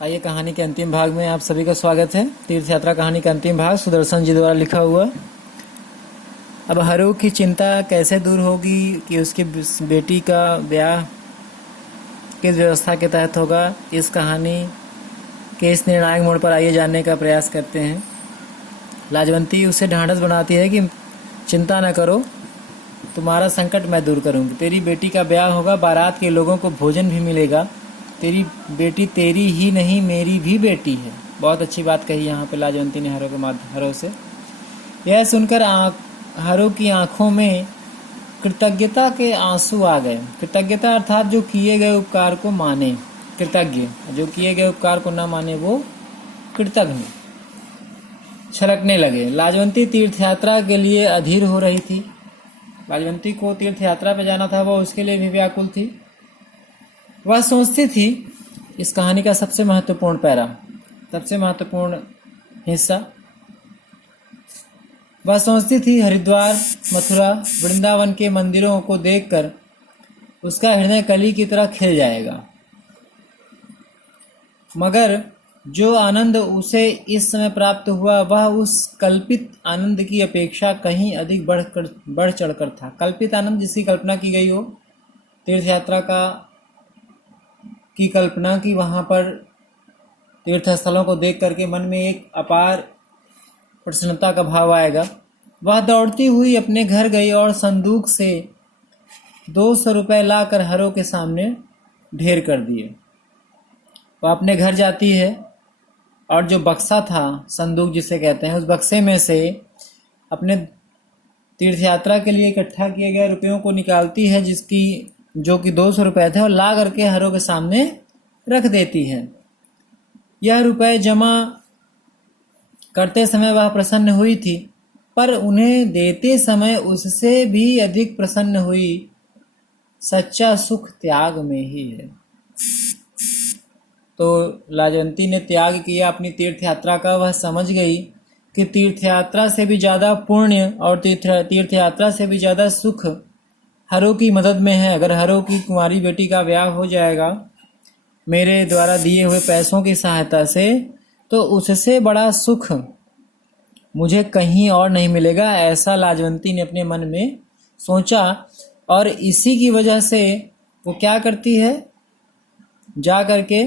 आइए कहानी के अंतिम भाग में आप सभी का स्वागत है। तीर्थ यात्रा कहानी का अंतिम भाग सुदर्शन जी द्वारा लिखा हुआ। अब हरो की चिंता कैसे दूर होगी कि उसकी बेटी का ब्याह किस व्यवस्था के तहत होगा, इस कहानी के इस निर्णायक मोड़ पर आइए जानने का प्रयास करते हैं। लाजवंती उसे ढांढस बनाती है कि चिंता न करो, तुम्हारा संकट मैं दूर करूंगी। तेरी बेटी का ब्याह होगा, बारात के लोगों को भोजन भी मिलेगा। तेरी बेटी तेरी ही नहीं मेरी भी बेटी है। बहुत अच्छी बात कही यहाँ पे लाजवंती ने हरो से। यह सुनकर हरो की आंखों में कृतज्ञता के आंसू आ गए। कृतज्ञता अर्थात जो किए गए उपकार को माने, कृतज्ञ। जो किए गए उपकार को ना माने वो कृतज्ञ। छलकने लगे। लाजवंती तीर्थ यात्रा के लिए अधीर हो रही थी। लाजवंती को तीर्थ यात्रा पे जाना था, वो उसके लिए भी व्याकुल थी। वह सोचती थी, इस कहानी का सबसे महत्वपूर्ण पैरा, सबसे महत्वपूर्ण हिस्सा। वह सोचती थी हरिद्वार, मथुरा, वृंदावन के मंदिरों को देखकर उसका हृदय कली की तरह खिल जाएगा। मगर जो आनंद उसे इस समय प्राप्त हुआ वह उस कल्पित आनंद की अपेक्षा कहीं अधिक बढ़ चढ़कर था। कल्पित आनंद जिसकी कल्पना की गई हो, तीर्थ यात्रा की कल्पना की, वहाँ पर तीर्थ स्थलों को देख करके मन में एक अपार प्रसन्नता का भाव आएगा। वह दौड़ती हुई अपने घर गई और संदूक से 200 रुपये लाकर हरो के सामने ढेर कर दिए। वह अपने घर जाती है और जो बक्सा था, संदूक जिसे कहते हैं, उस बक्से में से अपने तीर्थ यात्रा के लिए इकट्ठा किए गए रुपयों को निकालती है, जो कि 200 रुपये थे, और ला करके हरो के सामने रख देती है। यह रुपए जमा करते समय वह प्रसन्न हुई थी, पर उन्हें देते समय उससे भी अधिक प्रसन्न हुई। सच्चा सुख त्याग में ही है। तो लाजवंती ने त्याग किया अपनी तीर्थ यात्रा का। वह समझ गई कि तीर्थ यात्रा से भी ज़्यादा पुण्य और तीर्थ यात्रा से भी ज़्यादा सुख हरो की मदद में है। अगर हरो की कुंवारी बेटी का ब्याह हो जाएगा मेरे द्वारा दिए हुए पैसों की सहायता से, तो उससे बड़ा सुख मुझे कहीं और नहीं मिलेगा, ऐसा लाजवंती ने अपने मन में सोचा। और इसी की वजह से वो क्या करती है, जा करके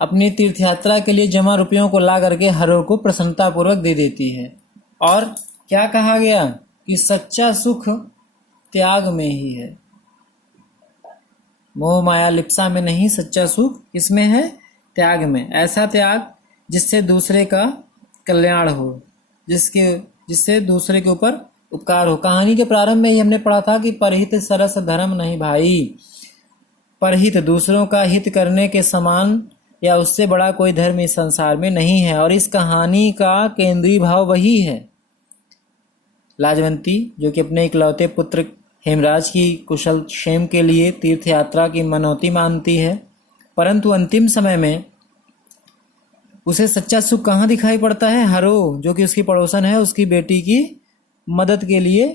अपनी तीर्थ यात्रा के लिए जमा रुपयों को ला करके हरो को प्रसन्नतापूर्वक दे देती है। और क्या कहा गया कि सच्चा सुख त्याग में ही है, मोह माया लिप्सा में नहीं, सच्चा सुख इसमें है, त्याग में। ऐसा त्याग जिससे दूसरे का कल्याण हो, जिससे दूसरे के ऊपर उपकार हो। कहानी के प्रारंभ में ही हमने पढ़ा था कि परहित सरस धर्म नहीं भाई। परहित, दूसरों का हित करने के समान या उससे बड़ा कोई धर्म इस संसार में नहीं है। और इस कहानी का केंद्रीय भाव वही है। लाजवंती जो कि अपने इकलौते पुत्र हेमराज की कुशल क्षेम के लिए तीर्थ यात्रा की मनौती मानती है, परंतु अंतिम समय में उसे सच्चा सुख कहाँ दिखाई पड़ता है? हरो जो कि उसकी पड़ोसन है, उसकी बेटी की मदद के लिए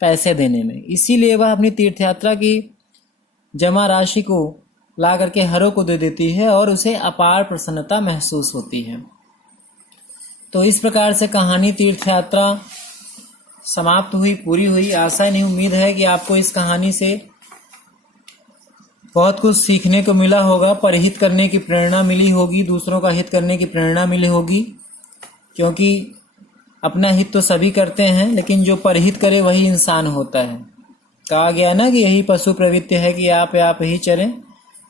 पैसे देने में। इसीलिए वह अपनी तीर्थ यात्रा की जमा राशि को ला करके हरो को दे देती है और उसे अपार प्रसन्नता महसूस होती है। तो इस प्रकार से कहानी तीर्थ यात्रा समाप्त हुई, पूरी हुई। आशा नहीं, उम्मीद है कि आपको इस कहानी से बहुत कुछ सीखने को मिला होगा। परहित करने की प्रेरणा मिली होगी, दूसरों का हित करने की प्रेरणा मिली होगी, क्योंकि अपना हित तो सभी करते हैं, लेकिन जो परहित करे वही इंसान होता है। कहा गया ना कि यही पशु प्रवृत्ति है कि आप ही चरें,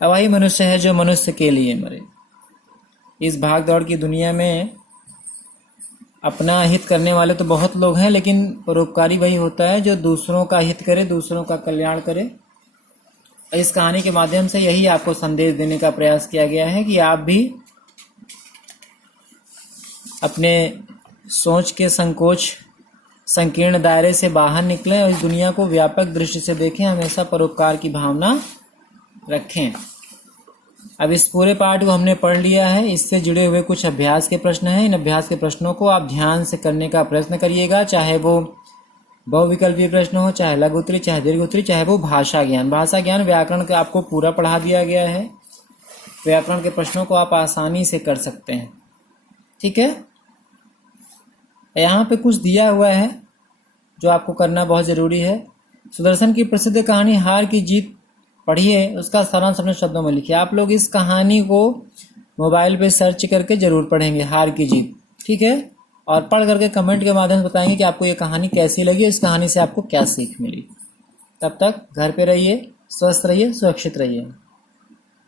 और वही मनुष्य है जो मनुष्य के लिए मरे। इस भाग दौड़ की दुनिया में अपना हित करने वाले तो बहुत लोग हैं, लेकिन परोपकारी वही होता है जो दूसरों का हित करे, दूसरों का कल्याण करे। इस कहानी के माध्यम से यही आपको संदेश देने का प्रयास किया गया है कि आप भी अपने सोच के संकोच संकीर्ण दायरे से बाहर निकलें और इस दुनिया को व्यापक दृष्टि से देखें। हमेशा परोपकार की भावना रखें। अब इस पूरे पाठ को हमने पढ़ लिया है। इससे जुड़े हुए कुछ अभ्यास के प्रश्न हैं। इन अभ्यास के प्रश्नों को आप ध्यान से करने का प्रयत्न करिएगा, चाहे वो बहुविकल्पीय प्रश्न हो, चाहे लघु उत्तरीय, चाहे दीर्घ उत्तरीय, चाहे वो भाषा ज्ञान। भाषा ज्ञान व्याकरण का आपको पूरा पढ़ा दिया गया है। व्याकरण के प्रश्नों को आप आसानी से कर सकते हैं। ठीक है, यहाँ पे कुछ दिया हुआ है जो आपको करना बहुत ज़रूरी है। सुदर्शन की प्रसिद्ध कहानी हार की जीत पढ़िए, उसका सारांश अपने शब्दों में लिखिए। आप लोग इस कहानी को मोबाइल पे सर्च करके ज़रूर पढ़ेंगे, हार की जीत। ठीक है, और पढ़ करके कमेंट के माध्यम से बताएंगे कि आपको ये कहानी कैसी लगी, इस कहानी से आपको क्या सीख मिली। तब तक घर पे रहिए, स्वस्थ रहिए, सुरक्षित रहिए।